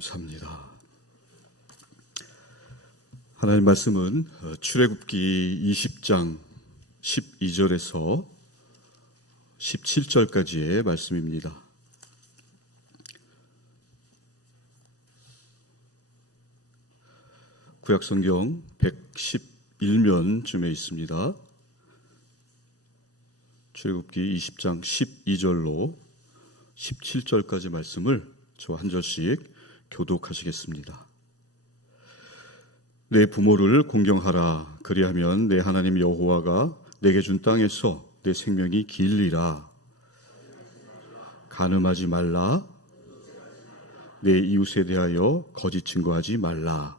감사합니다. 하나님 말씀은 출애굽기 20장 12절에서 17절까지의 말씀입니다. 구약성경 111면쯤에 있습니다. 출애굽기 20장 12절로 17절까지 말씀을 저와 한 절씩 교독하시겠습니다. 내 부모를 공경하라. 그리하면 내 하나님 여호와가 내게 준 땅에서 내 생명이 길리라. 간음하지 말라. 내 이웃에 대하여 거짓 증거하지 말라.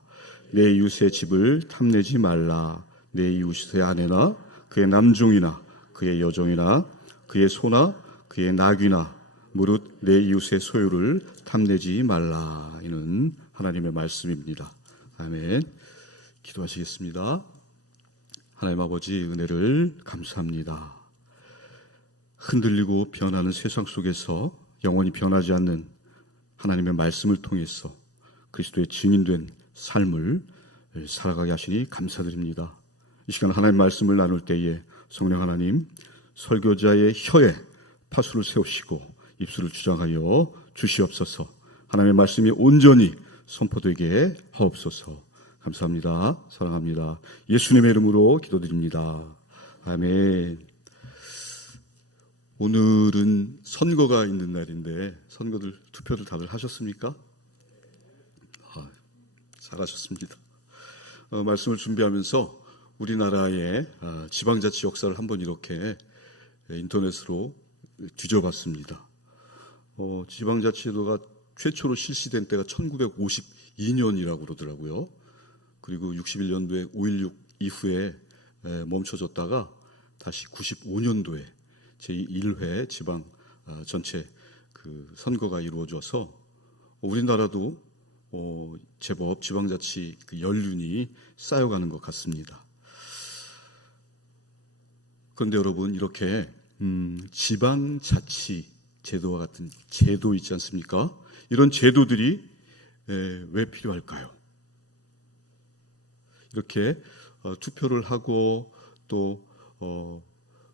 내 이웃의 집을 탐내지 말라. 내 이웃의 아내나 그의 남종이나 그의 여종이나 그의 소나 그의 나귀나 무릇 내 이웃의 소유를 탐내지 말라. 이는 하나님의 말씀입니다. 아멘. 기도하시겠습니다. 하나님 아버지, 은혜를 감사합니다. 흔들리고 변하는 세상 속에서 영원히 변하지 않는 하나님의 말씀을 통해서 그리스도의 증인된 삶을 살아가게 하시니 감사드립니다. 이 시간 하나님의 말씀을 나눌 때에 성령 하나님, 설교자의 혀에 파수를 세우시고 입술을 주장하여 주시옵소서. 하나님의 말씀이 온전히 선포되게 하옵소서. 감사합니다. 사랑합니다. 예수님의 이름으로 기도드립니다. 아멘. 오늘은 선거가 있는 날인데 투표를 다들 하셨습니까? 잘하셨습니다. 말씀을 준비하면서 우리나라의 지방자치 역사를 한번 이렇게 인터넷으로 뒤져봤습니다. 지방자치제도가 최초로 실시된 때가 1952년이라고 그러더라고요. 그리고 61년도에 5.16 이후에 멈춰졌다가 다시 95년도에 제1회 지방 전체 선거가 이루어져서 우리나라도 제법 지방자치 연륜이 쌓여가는 것 같습니다. 그런데 여러분, 이렇게 지방자치 제도와 같은 제도 있지 않습니까? 이런 제도들이 왜 필요할까요? 이렇게 투표를 하고 또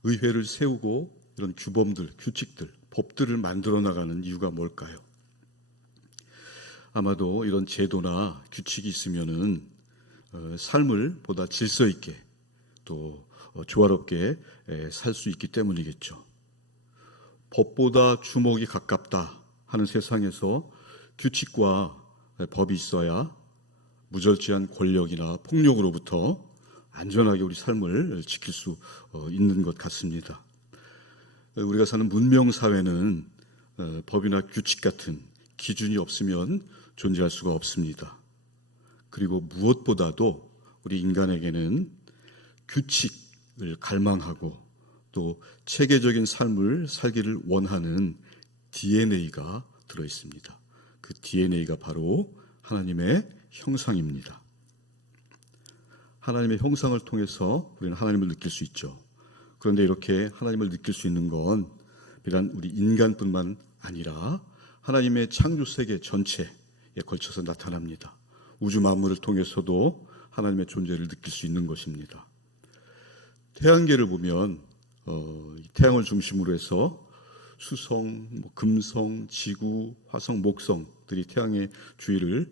의회를 세우고 이런 규범들, 규칙들, 법들을 만들어 나가는 이유가 뭘까요? 아마도 이런 제도나 규칙이 있으면은 삶을 보다 질서 있게 또 조화롭게 살 수 있기 때문이겠죠. 법보다 주먹이 가깝다 하는 세상에서 규칙과 법이 있어야 무절제한 권력이나 폭력으로부터 안전하게 우리 삶을 지킬 수 있는 것 같습니다. 우리가 사는 문명사회는 법이나 규칙 같은 기준이 없으면 존재할 수가 없습니다. 그리고 무엇보다도 우리 인간에게는 규칙을 갈망하고 또 체계적인 삶을 살기를 원하는 DNA가 들어있습니다. 그 DNA가 바로 하나님의 형상입니다. 하나님의 형상을 통해서 우리는 하나님을 느낄 수 있죠. 그런데 이렇게 하나님을 느낄 수 있는 건 비단 우리 인간뿐만 아니라 하나님의 창조 세계 전체에 걸쳐서 나타납니다. 우주 만물을 통해서도 하나님의 존재를 느낄 수 있는 것입니다. 태양계를 보면 태양을 중심으로 해서 수성, 금성, 지구, 화성, 목성들이 태양의 주위를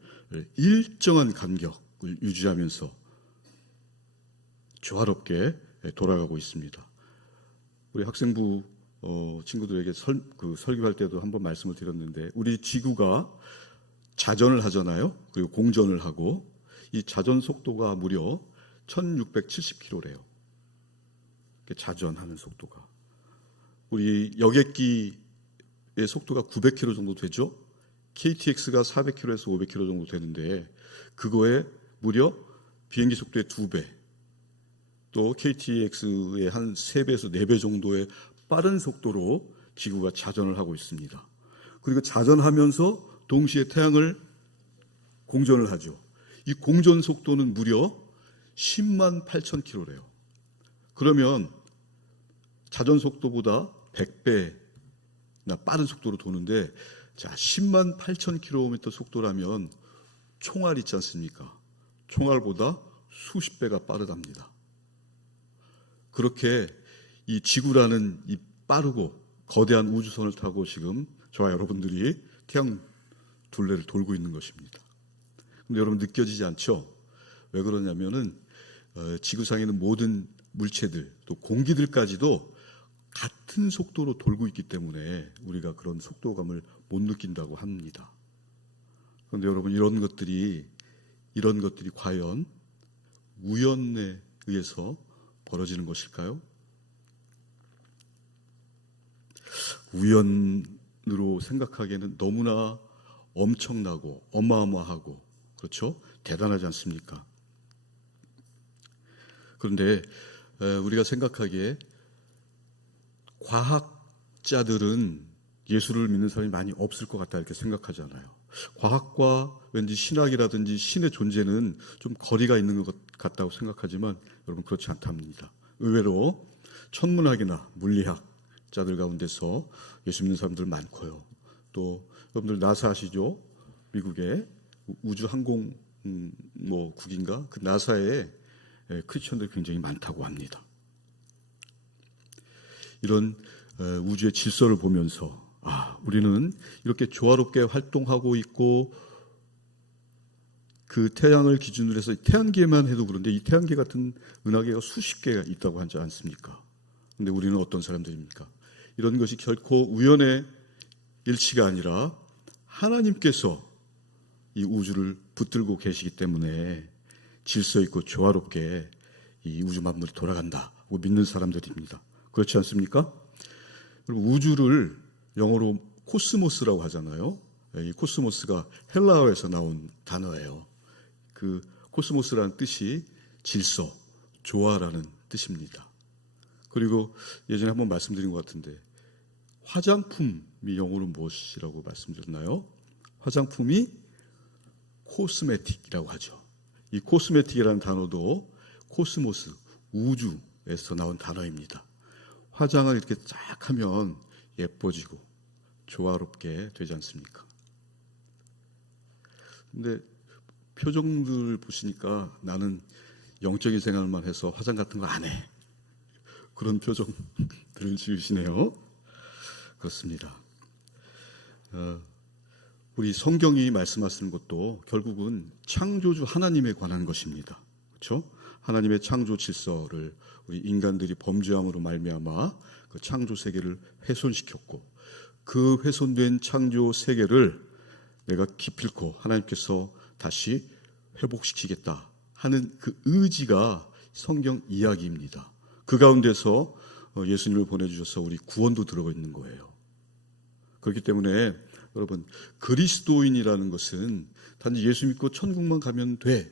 일정한 간격을 유지하면서 조화롭게 돌아가고 있습니다. 우리 학생부 친구들에게 설교할 때도 한번 말씀을 드렸는데, 우리 지구가 자전을 하잖아요. 그리고 공전을 하고, 이 자전 속도가 무려 1670km래요. 자전하는 속도가. 우리 여객기의 속도가 900km 정도 되죠. KTX가 400km에서 500km 정도 되는데 그거에 무려 비행기 속도의 2배, 또 KTX의 한 3배에서 4배 정도의 빠른 속도로 지구가 자전을 하고 있습니다. 그리고 자전하면서 동시에 태양을 공전을 하죠. 이 공전 속도는 무려 10만 8,000km래요. 그러면 자전 속도보다 100배나 빠른 속도로 도는데 자, 10만 8천 킬로미터 속도라면 총알 있지 않습니까? 총알보다 수십 배가 빠르답니다. 그렇게 이 지구라는 이 빠르고 거대한 우주선을 타고 지금 저와 여러분들이 태양 둘레를 돌고 있는 것입니다. 근데 여러분 느껴지지 않죠? 왜 그러냐면은 지구상에 있는 모든 물체들 또 공기들까지도 같은 속도로 돌고 있기 때문에 우리가 그런 속도감을 못 느낀다고 합니다. 그런데 여러분 이런 것들이 과연 우연에 의해서 벌어지는 것일까요? 우연으로 생각하기에는 너무나 엄청나고 어마어마하고 그렇죠? 대단하지 않습니까? 그런데 우리가 생각하기에 과학자들은 예수를 믿는 사람이 많이 없을 것 같다 이렇게 생각하잖아요. 과학과 왠지 신학이라든지 신의 존재는 좀 거리가 있는 것 같다고 생각하지만 여러분 그렇지 않답니다. 의외로 천문학이나 물리학자들 가운데서 예수 믿는 사람들 많고요. 또 여러분들 나사 아시죠? 미국의 우주항공국인가? 그 나사에 크리스천들이 굉장히 많다고 합니다. 이런 우주의 질서를 보면서 우리는 이렇게 조화롭게 활동하고 있고 그 태양을 기준으로 해서 태양계만 해도 그런데 이 태양계 같은 은하계가 수십 개가 있다고 하지 않습니까? 그런데 우리는 어떤 사람들입니까? 이런 것이 결코 우연의 일치가 아니라 하나님께서 이 우주를 붙들고 계시기 때문에 질서 있고 조화롭게 이 우주 만물이 돌아간다고 믿는 사람들입니다. 그렇지 않습니까? 그리고 우주를 영어로 코스모스라고 하잖아요. 이 코스모스가 헬라어에서 나온 단어예요. 그 코스모스라는 뜻이 질서, 조화라는 뜻입니다. 그리고 예전에 한번 말씀드린 것 같은데 화장품이 영어로 무엇이라고 말씀드렸나요? 화장품이 코스메틱이라고 하죠. 이 코스메틱이라는 단어도 코스모스, 우주에서 나온 단어입니다. 화장을 이렇게 쫙 하면 예뻐지고 조화롭게 되지 않습니까? 근데 표정들 보시니까 나는 영적인 생활만 해서 화장 같은 거 안 해. 그런 표정들을 지으시네요. 그렇습니다. 우리 성경이 말씀하시는 것도 결국은 창조주 하나님에 관한 것입니다. 그렇죠? 하나님의 창조 질서를 우리 인간들이 범죄함으로 말미암아 그 창조 세계를 훼손시켰고 그 훼손된 창조 세계를 내가 기필코 하나님께서 다시 회복시키겠다 하는 그 의지가 성경 이야기입니다. 그 가운데서 예수님을 보내주셔서 우리 구원도 들어가 있는 거예요. 그렇기 때문에 여러분 그리스도인이라는 것은 단지 예수 믿고 천국만 가면 돼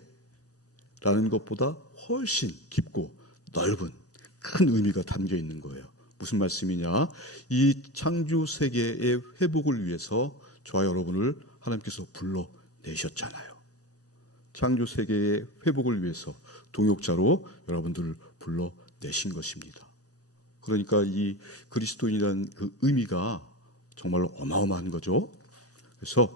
라는 것보다 훨씬 깊고 넓은 큰 의미가 담겨 있는 거예요. 무슨 말씀이냐? 이 창조 세계의 회복을 위해서 저와 여러분을 하나님께서 불러내셨잖아요. 창조 세계의 회복을 위해서 동역자로 여러분들을 불러내신 것입니다. 그러니까 이 그리스도인이라는 그 의미가 정말로 어마어마한 거죠. 그래서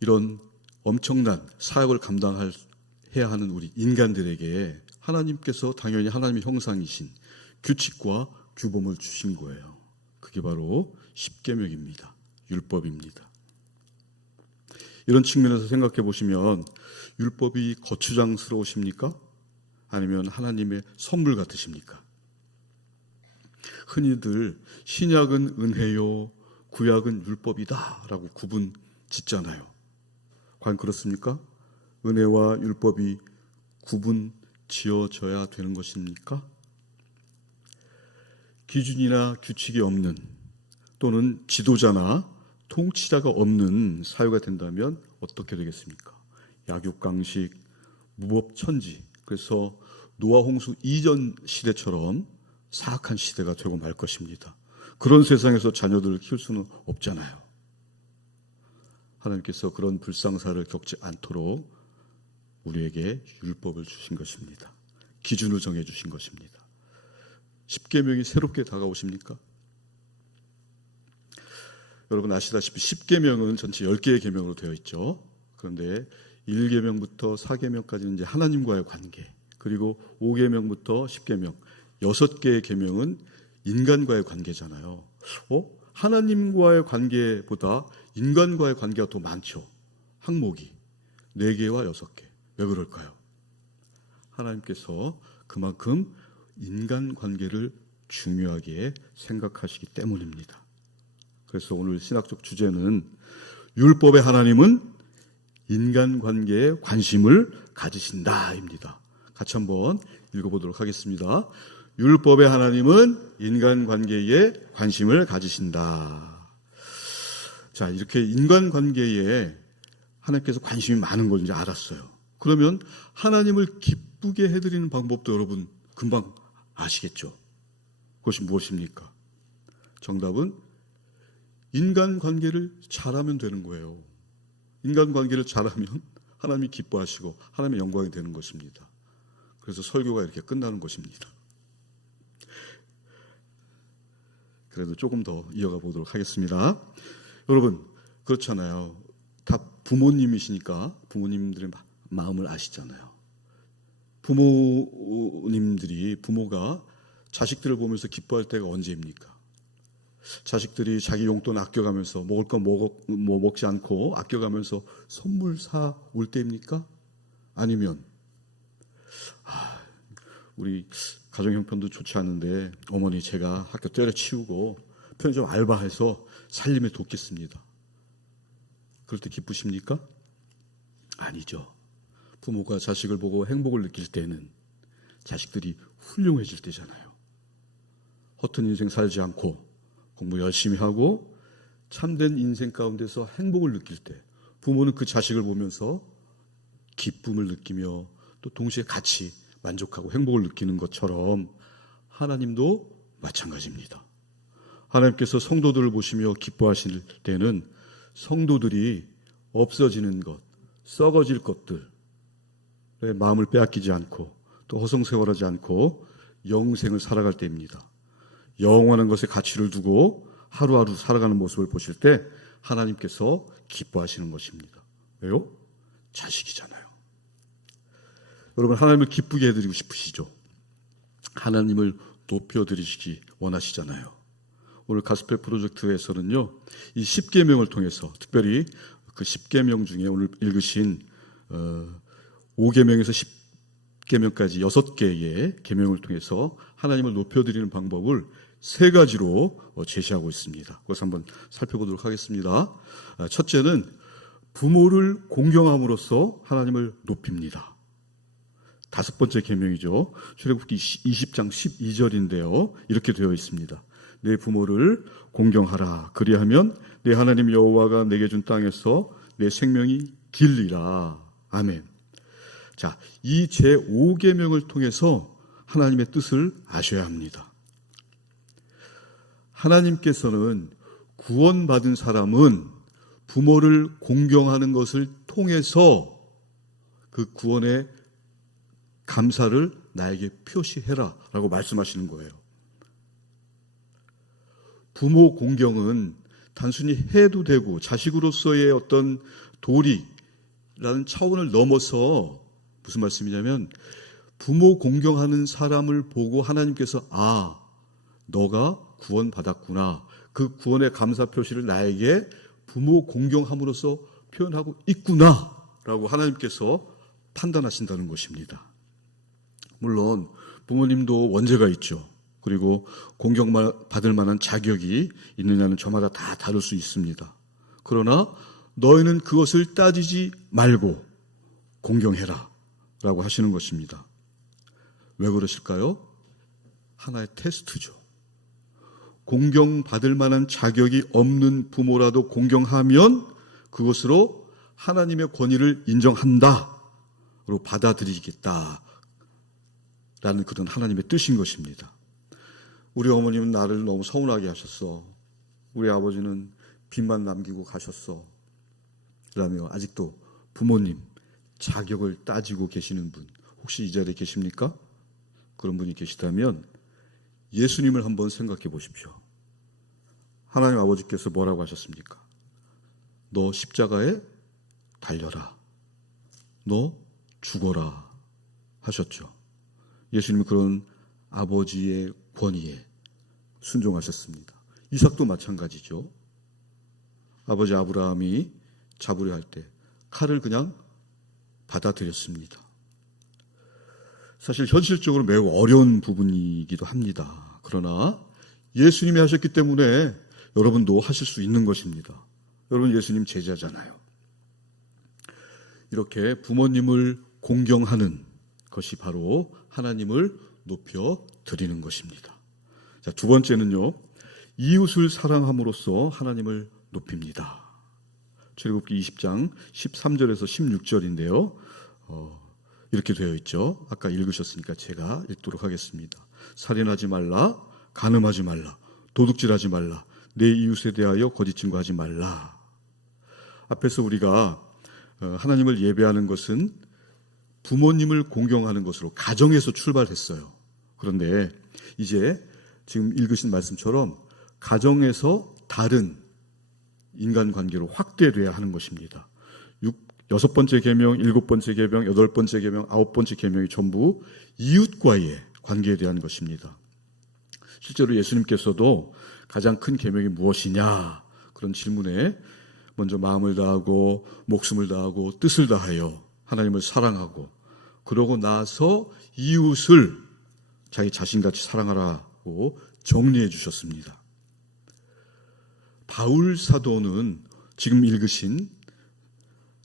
이런 엄청난 사역을 감당해야 하는 우리 인간들에게 하나님께서 당연히 하나님의 형상이신 규칙과 규범을 주신 거예요. 그게 바로 십계명입니다. 율법입니다. 이런 측면에서 생각해 보시면 율법이 거추장스러우십니까? 아니면 하나님의 선물 같으십니까? 흔히들 신약은 은혜요, 구약은 율법이다 라고 구분 짓잖아요. 과연 그렇습니까? 은혜와 율법이 구분 지어져야 되는 것입니까? 기준이나 규칙이 없는 또는 지도자나 통치자가 없는 사회가 된다면 어떻게 되겠습니까? 약육강식, 무법천지, 그래서 노아 홍수 이전 시대처럼 사악한 시대가 되고 말 것입니다. 그런 세상에서 자녀들을 키울 수는 없잖아요. 하나님께서 그런 불상사를 겪지 않도록 우리에게 율법을 주신 것입니다. 기준을 정해주신 것입니다. 십계명이 새롭게 다가오십니까? 여러분 아시다시피 10계명은 전체 10개의 계명으로 되어 있죠. 그런데 1계명부터 4계명까지는 이제 하나님과의 관계, 그리고 5계명부터 10계명, 6개의 계명은 인간과의 관계잖아요. 하나님과의 관계보다 인간과의 관계가 더 많죠. 항목이 4개와 6개. 왜 그럴까요? 하나님께서 그만큼 인간관계를 중요하게 생각하시기 때문입니다. 그래서 오늘 신학적 주제는 율법의 하나님은 인간관계에 관심을 가지신다입니다. 같이 한번 읽어보도록 하겠습니다. 율법의 하나님은 인간관계에 관심을 가지신다. 자, 이렇게 인간관계에 하나님께서 관심이 많은 걸 이제 알았어요. 그러면 하나님을 기쁘게 해드리는 방법도 여러분 금방 아시겠죠? 그것이 무엇입니까? 정답은 인간관계를 잘하면 되는 거예요. 인간관계를 잘하면 하나님이 기뻐하시고 하나님의 영광이 되는 것입니다. 그래서 설교가 이렇게 끝나는 것입니다. 그래도 조금 더 이어가 보도록 하겠습니다. 여러분, 그렇잖아요. 다 부모님이시니까 부모님들의 마음을 아시잖아요. 부모가 자식들을 보면서 기뻐할 때가 언제입니까? 자식들이 자기 용돈 아껴가면서 먹을 거 먹지 않고 아껴가면서 선물 사 올 때입니까? 아니면 우리 가정 형편도 좋지 않은데 어머니 제가 학교 때려치우고 편의점 알바해서 살림에 돕겠습니다. 그럴 때 기쁘십니까? 아니죠. 부모가 자식을 보고 행복을 느낄 때는 자식들이 훌륭해질 때잖아요. 허튼 인생 살지 않고 공부 열심히 하고 참된 인생 가운데서 행복을 느낄 때 부모는 그 자식을 보면서 기쁨을 느끼며 또 동시에 같이 만족하고 행복을 느끼는 것처럼 하나님도 마찬가지입니다. 하나님께서 성도들을 보시며 기뻐하실 때는 성도들이 없어지는 것, 썩어질 것들에 마음을 빼앗기지 않고 또 허송세월하지 않고 영생을 살아갈 때입니다. 영원한 것에 가치를 두고 하루하루 살아가는 모습을 보실 때 하나님께서 기뻐하시는 것입니다. 왜요? 자식이잖아요. 여러분, 하나님을 기쁘게 해드리고 싶으시죠? 하나님을 높여드리시기 원하시잖아요. 오늘 가스펠 프로젝트에서는요, 이 10계명을 통해서 특별히 그 10계명 중에 오늘 읽으신 5계명에서 10계명까지 6개의 계명을 통해서 하나님을 높여드리는 방법을 3가지로 제시하고 있습니다. 그것을 한번 살펴보도록 하겠습니다. 첫째는 부모를 공경함으로써 하나님을 높입니다. 5번째 계명이죠. 출애굽기 20장 12절인데요. 이렇게 되어 있습니다. 내 부모를 공경하라. 그리하면 내 하나님 여호와가 내게 준 땅에서 내 생명이 길리라. 아멘. 자, 이 제5계명을 통해서 하나님의 뜻을 아셔야 합니다. 하나님께서는 구원받은 사람은 부모를 공경하는 것을 통해서 그 구원의 감사를 나에게 표시해라 라고 말씀하시는 거예요. 부모 공경은 단순히 해도 되고 자식으로서의 어떤 도리라는 차원을 넘어서 무슨 말씀이냐면 부모 공경하는 사람을 보고 하나님께서 너가 구원받았구나. 그 구원의 감사 표시를 나에게 부모 공경함으로써 표현하고 있구나 라고 하나님께서 판단하신다는 것입니다. 물론 부모님도 원죄가 있죠. 그리고 공경받을 만한 자격이 있느냐는 저마다 다 다를 수 있습니다. 그러나 너희는 그것을 따지지 말고 공경해라 라고 하시는 것입니다. 왜 그러실까요? 하나의 테스트죠. 공경받을 만한 자격이 없는 부모라도 공경하면 그것으로 하나님의 권위를 인정한다로 받아들이겠다라는 그런 하나님의 뜻인 것입니다. 우리 어머님은 나를 너무 서운하게 하셨어. 우리 아버지는 빚만 남기고 가셨어. 라며 아직도 부모님 자격을 따지고 계시는 분 혹시 이 자리에 계십니까? 그런 분이 계시다면 예수님을 한번 생각해 보십시오. 하나님 아버지께서 뭐라고 하셨습니까? 너 십자가에 달려라. 너 죽어라 하셨죠. 예수님은 그런 아버지의 권위에 순종하셨습니다. 이삭도 마찬가지죠. 아버지 아브라함이 잡으려 할 때 칼을 그냥 받아들였습니다. 사실 현실적으로 매우 어려운 부분이기도 합니다. 그러나 예수님이 하셨기 때문에 여러분도 하실 수 있는 것입니다. 여러분 예수님 제자잖아요. 이렇게 부모님을 공경하는 것이 바로 하나님을 높여 드리는 것입니다. 자, 두 번째는요. 이웃을 사랑함으로써 하나님을 높입니다. 출애굽기 20장 13절에서 16절인데요. 이렇게 되어 있죠. 아까 읽으셨으니까 제가 읽도록 하겠습니다. 살인하지 말라, 간음하지 말라, 도둑질하지 말라, 내 이웃에 대하여 거짓 증거하지 말라. 앞에서 우리가 하나님을 예배하는 것은 부모님을 공경하는 것으로 가정에서 출발했어요. 그런데 이제 지금 읽으신 말씀처럼 가정에서 다른 인간관계로 확대돼야 하는 것입니다. 여섯 번째 계명, 일곱 번째 계명, 여덟 번째 계명, 아홉 번째 계명이 전부 이웃과의 관계에 대한 것입니다. 실제로 예수님께서도 가장 큰 계명이 무엇이냐 그런 질문에 먼저 마음을 다하고 목숨을 다하고 뜻을 다하여 하나님을 사랑하고 그러고 나서 이웃을 자기 자신같이 사랑하라고 정리해 주셨습니다. 바울 사도는 지금 읽으신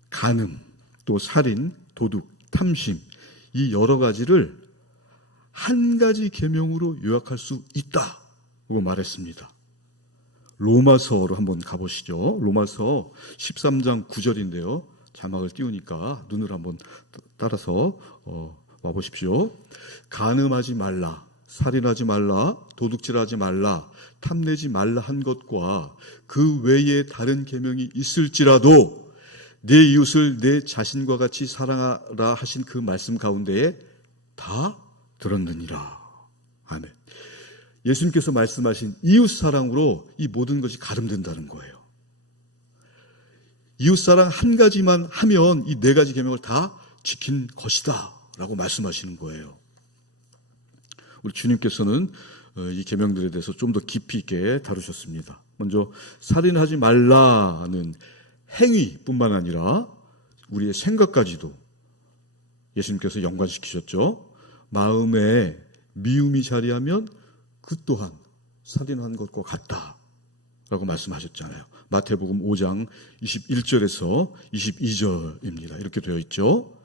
간음, 또 살인, 도둑, 탐심 이 여러 가지를 한 가지 계명으로 요약할 수 있다고 말했습니다. 로마서로 한번 가보시죠. 로마서 13장 9절인데요. 자막을 띄우니까 눈을 한번 따라서 와보십시오. 간음하지 말라, 살인하지 말라, 도둑질하지 말라, 탐내지 말라 한 것과 그 외에 다른 계명이 있을지라도 내 이웃을 내 자신과 같이 사랑하라 하신 그 말씀 가운데에 다 들었느니라. 아멘. 예수님께서 말씀하신 이웃 사랑으로 이 모든 것이 가름된다는 거예요. 이웃 사랑 한 가지만 하면 이 네 가지 계명을 다 지킨 것이다 라고 말씀하시는 거예요. 우리 주님께서는 이 계명들에 대해서 좀 더 깊이 있게 다루셨습니다. 먼저 살인하지 말라는 행위뿐만 아니라 우리의 생각까지도 예수님께서 연관시키셨죠. 마음에 미움이 자리하면 그 또한 살인한 것과 같다라고 말씀하셨잖아요. 마태복음 5장 21절에서 22절입니다. 이렇게 되어 있죠.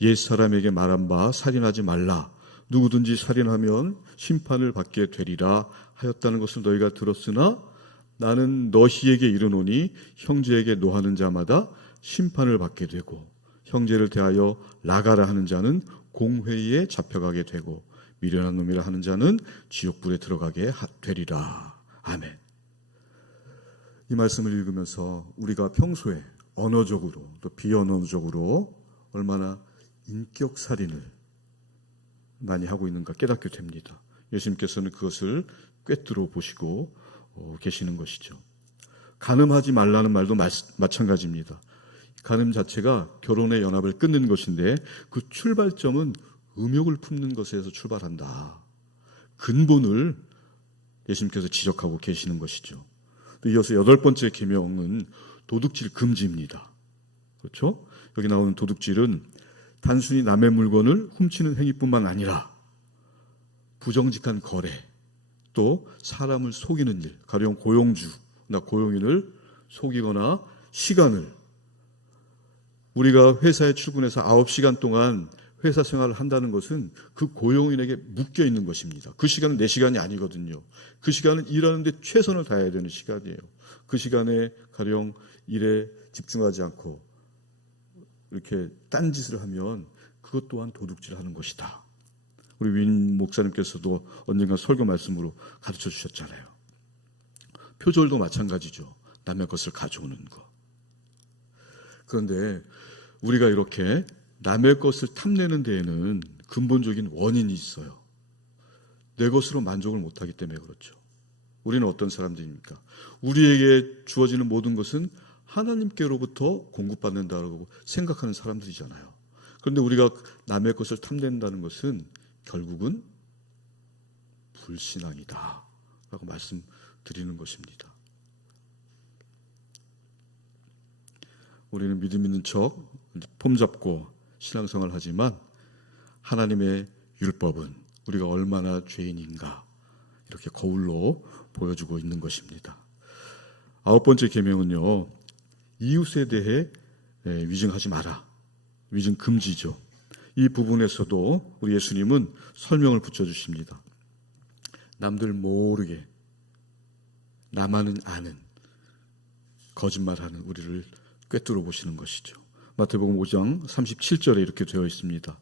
옛 사람에게 말한 바 살인하지 말라. 누구든지 살인하면 심판을 받게 되리라 하였다는 것을 너희가 들었으나 나는 너희에게 이르노니 형제에게 노하는 자마다 심판을 받게 되고 형제를 대하여 나가라 하는 자는 공회에 잡혀가게 되고 미련한 놈이라 하는 자는 지옥불에 들어가게 되리라. 아멘. 이 말씀을 읽으면서 우리가 평소에 언어적으로 또 비언어적으로 얼마나 인격살인을 많이 하고 있는가 깨닫게 됩니다. 예수님께서는 그것을 꿰뚫어 보시고 계시는 것이죠. 간음하지 말라는 말도 마찬가지입니다. 간음 자체가 결혼의 연합을 끊는 것인데 그 출발점은 음욕을 품는 것에서 출발한다. 근본을 예수님께서 지적하고 계시는 것이죠. 또 이어서 여덟 번째 계명은 도둑질 금지입니다. 그렇죠? 여기 나오는 도둑질은 단순히 남의 물건을 훔치는 행위뿐만 아니라 부정직한 거래, 또 사람을 속이는 일, 가령 고용주나 고용인을 속이거나 시간을 우리가 회사에 출근해서 9시간 동안 회사 생활을 한다는 것은 그 고용인에게 묶여 있는 것입니다. 그 시간은 내 시간이 아니거든요. 그 시간은 일하는데 최선을 다해야 되는 시간이에요. 그 시간에 가령 일에 집중하지 않고 이렇게 딴짓을 하면 그것 또한 도둑질하는 것이다. 우리 윈 목사님께서도 언젠가 설교 말씀으로 가르쳐 주셨잖아요. 표절도 마찬가지죠. 남의 것을 가져오는 것. 그런데 우리가 이렇게 남의 것을 탐내는 데에는 근본적인 원인이 있어요. 내 것으로 만족을 못하기 때문에 그렇죠. 우리는 어떤 사람들입니까? 우리에게 주어지는 모든 것은 하나님께로부터 공급받는다고 생각하는 사람들이잖아요. 그런데 우리가 남의 것을 탐낸다는 것은 결국은 불신앙이다 라고 말씀드리는 것입니다. 우리는 믿음 있는 척 폼 잡고 신앙생활을 하지만 하나님의 율법은 우리가 얼마나 죄인인가 이렇게 거울로 보여주고 있는 것입니다. 9번째 계명은요, 이웃에 대해 위증하지 마라. 위증 금지죠. 이 부분에서도 우리 예수님은 설명을 붙여주십니다. 남들 모르게 나만은 아는 거짓말하는 우리를 꿰뚫어 보시는 것이죠. 마태복음 5장 37절에 이렇게 되어 있습니다.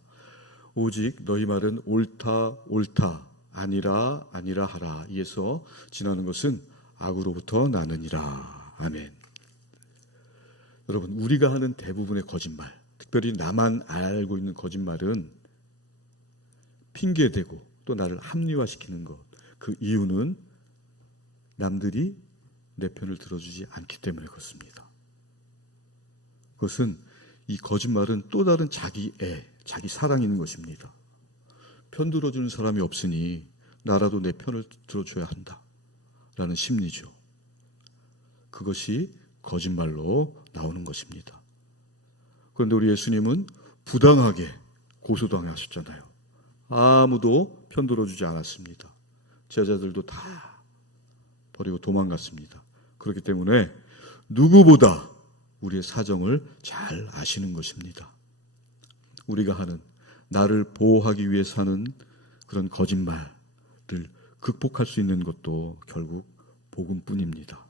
오직 너희 말은 옳다 옳다 아니라 아니라 하라. 이에서 지나는 것은 악으로부터 나느니라. 아멘. 여러분, 우리가 하는 대부분의 거짓말, 특별히 나만 알고 있는 거짓말은 핑계대고 또 나를 합리화시키는 것. 그 이유는 남들이 내 편을 들어주지 않기 때문에 그렇습니다. 그것은 이 거짓말은 또 다른 자기 자기 사랑이 있는 것입니다. 편 들어주는 사람이 없으니 나라도 내 편을 들어줘야 한다라는 심리죠. 그것이 거짓말로 나오는 것입니다. 그런데 우리 예수님은 부당하게 고소당하셨잖아요. 아무도 편 들어주지 않았습니다. 제자들도 다 버리고 도망갔습니다. 그렇기 때문에 누구보다 우리의 사정을 잘 아시는 것입니다. 우리가 하는 나를 보호하기 위해 사는 그런 거짓말을 극복할 수 있는 것도 결국 복음뿐입니다.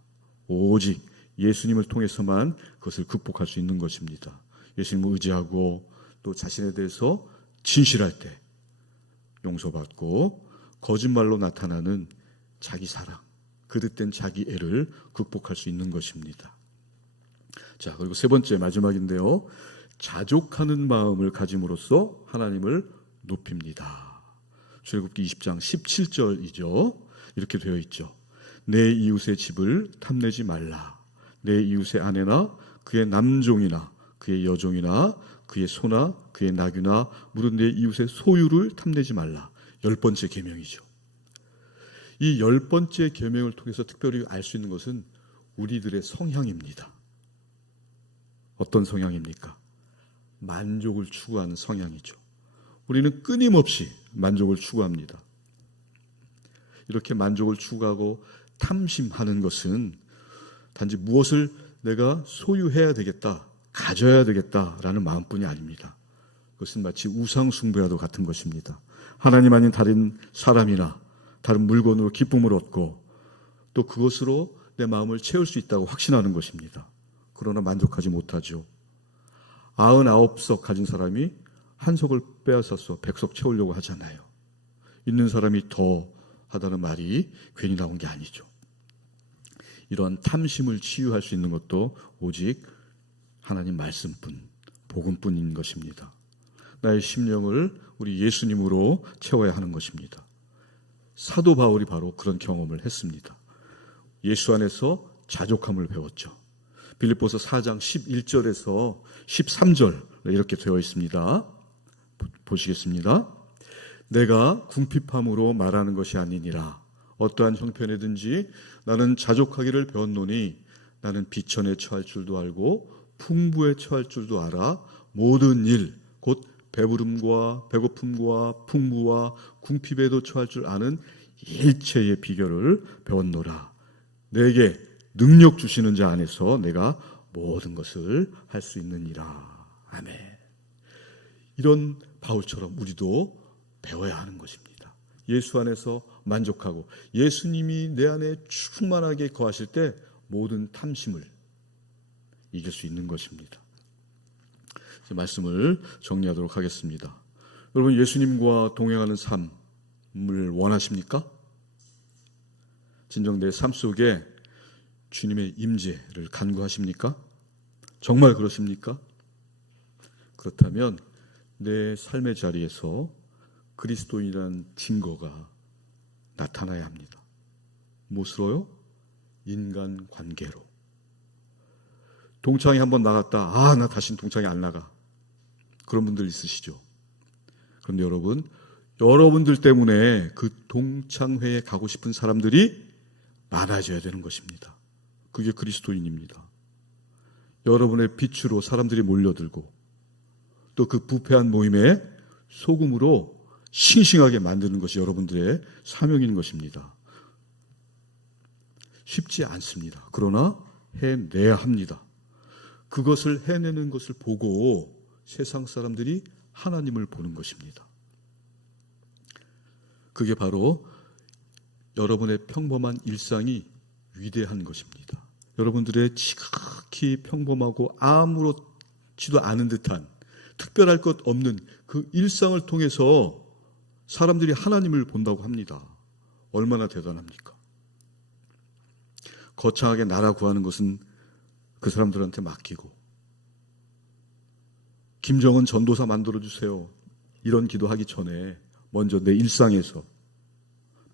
오직 예수님을 통해서만 그것을 극복할 수 있는 것입니다. 예수님을 의지하고 또 자신에 대해서 진실할 때 용서받고 거짓말로 나타나는 자기 사랑, 그릇된 자기 애를 극복할 수 있는 것입니다. 자, 그리고 세 번째 마지막인데요. 자족하는 마음을 가짐으로써 하나님을 높입니다. 출애굽기 20장 17절이죠. 이렇게 되어 있죠. 내 이웃의 집을 탐내지 말라. 내 이웃의 아내나 그의 남종이나 그의 여종이나 그의 소나 그의 나귀나 무릇 내 이웃의 소유를 탐내지 말라. 10번째 계명이죠. 이 10번째 계명을 통해서 특별히 알 수 있는 것은 우리들의 성향입니다. 어떤 성향입니까? 만족을 추구하는 성향이죠. 우리는 끊임없이 만족을 추구합니다. 이렇게 만족을 추구하고 탐심하는 것은 단지 무엇을 내가 소유해야 되겠다, 가져야 되겠다라는 마음뿐이 아닙니다. 그것은 마치 우상숭배와도 같은 것입니다. 하나님 아닌 다른 사람이나 다른 물건으로 기쁨을 얻고 또 그것으로 내 마음을 채울 수 있다고 확신하는 것입니다. 그러나 만족하지 못하죠. 99석 가진 사람이 한 석을 빼앗아서 100석 채우려고 하잖아요. 있는 사람이 더 하다는 말이 괜히 나온 게 아니죠. 이런 탐심을 치유할 수 있는 것도 오직 하나님 말씀뿐, 복음뿐인 것입니다. 나의 심령을 우리 예수님으로 채워야 하는 것입니다. 사도 바울이 바로 그런 경험을 했습니다. 예수 안에서 자족함을 배웠죠. 빌립보서 4장 11절에서 13절 이렇게 되어 있습니다. 보시겠습니다. 내가 궁핍함으로 말하는 것이 아니니라. 어떠한 형편이든지 나는 자족하기를 배웠노니 나는 비천에 처할 줄도 알고 풍부에 처할 줄도 알아. 모든 일, 곧 배부름과 배고픔과 풍부와 궁핍에도 처할 줄 아는 일체의 비결을 배웠노라. 내게 능력 주시는 자 안에서 내가 모든 것을 할 수 있느니라. 아멘. 이런 바울처럼 우리도 배워야 하는 것입니다. 예수 안에서 만족하고 예수님이 내 안에 충만하게 거하실 때 모든 탐심을 이길 수 있는 것입니다. 말씀을 정리하도록 하겠습니다. 여러분, 예수님과 동행하는 삶을 원하십니까? 진정 내 삶 속에 주님의 임재를 간구하십니까? 정말 그러십니까? 그렇다면 내 삶의 자리에서 그리스도인이라는 증거가 나타나야 합니다. 무엇으로요? 인간관계로. 동창회 한번 나갔다. 나 다시는 동창회 안 나가. 그런 분들 있으시죠? 그런데 여러분들 때문에 그 동창회에 가고 싶은 사람들이 많아져야 되는 것입니다. 그게 그리스도인입니다. 여러분의 빛으로 사람들이 몰려들고 또 그 부패한 모임에 소금으로 싱싱하게 만드는 것이 여러분들의 사명인 것입니다. 쉽지 않습니다. 그러나 해내야 합니다. 그것을 해내는 것을 보고 세상 사람들이 하나님을 보는 것입니다. 그게 바로 여러분의 평범한 일상이 위대한 것입니다. 여러분들의 지극히 평범하고 아무렇지도 않은 듯한 특별할 것 없는 그 일상을 통해서 사람들이 하나님을 본다고 합니다. 얼마나 대단합니까? 거창하게 나라 구하는 것은 그 사람들한테 맡기고 김정은 전도사 만들어주세요. 이런 기도하기 전에 먼저 내 일상에서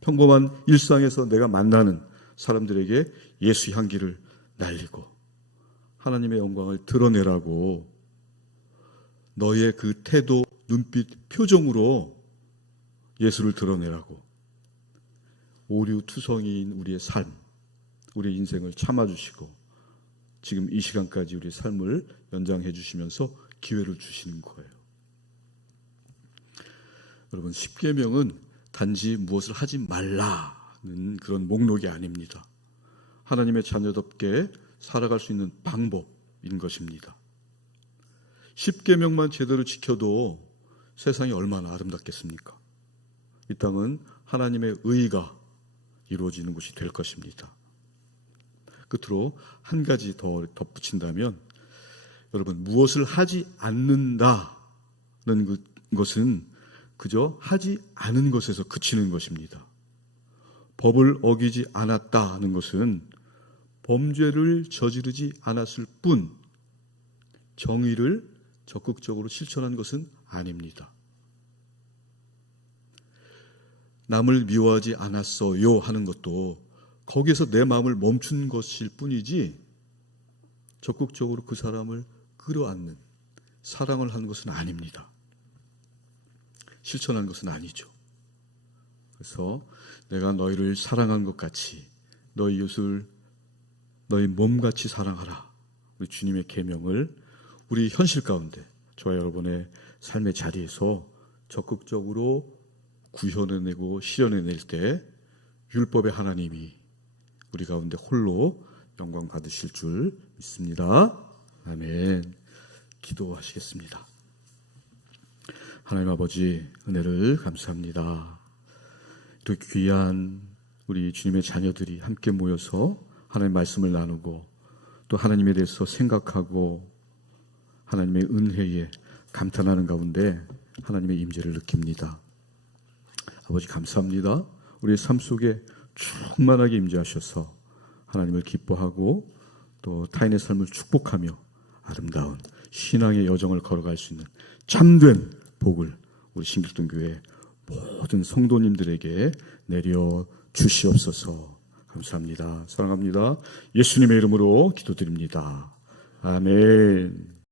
평범한 일상에서 내가 만나는 사람들에게 예수 향기를 날리고 하나님의 영광을 드러내라고 너의 그 태도, 눈빛, 표정으로 예수를 드러내라고 오류투성이인 우리의 삶, 우리의 인생을 참아주시고 지금 이 시간까지 우리의 삶을 연장해 주시면서 기회를 주시는 거예요. 여러분, 십계명은 단지 무엇을 하지 말라는 그런 목록이 아닙니다. 하나님의 자녀답게 살아갈 수 있는 방법인 것입니다. 십계명만 제대로 지켜도 세상이 얼마나 아름답겠습니까? 이 땅은 하나님의 의가 이루어지는 곳이 될 것입니다. 끝으로 한 가지 더 덧붙인다면 여러분, 무엇을 하지 않는다는 것은 그저 하지 않은 것에서 그치는 것입니다. 법을 어기지 않았다는 것은 범죄를 저지르지 않았을 뿐 정의를 적극적으로 실천한 것은 아닙니다. 남을 미워하지 않았어요 하는 것도 거기에서 내 마음을 멈춘 것일 뿐이지 적극적으로 그 사람을 끌어안는 사랑을 하는 것은 아닙니다. 실천한 것은 아니죠. 그래서 내가 너희를 사랑한 것 같이 너희 이웃을 너희 몸같이 사랑하라. 우리 주님의 계명을 우리 현실 가운데 저와 여러분의 삶의 자리에서 적극적으로 구현해내고 실현해낼 때 율법의 하나님이 우리 가운데 홀로 영광 받으실 줄 믿습니다. 아멘. 기도하시겠습니다. 하나님 아버지, 은혜를 감사합니다. 이렇게 귀한 우리 주님의 자녀들이 함께 모여서 하나님의 말씀을 나누고 또 하나님에 대해서 생각하고 하나님의 은혜에 감탄하는 가운데 하나님의 임재를 느낍니다. 아버지 감사합니다. 우리의 삶 속에 충만하게 임재하셔서 하나님을 기뻐하고 또 타인의 삶을 축복하며 아름다운 신앙의 여정을 걸어갈 수 있는 참된 복을 우리 신길동교회 모든 성도님들에게 내려 주시옵소서. 감사합니다. 사랑합니다. 예수님의 이름으로 기도드립니다. 아멘.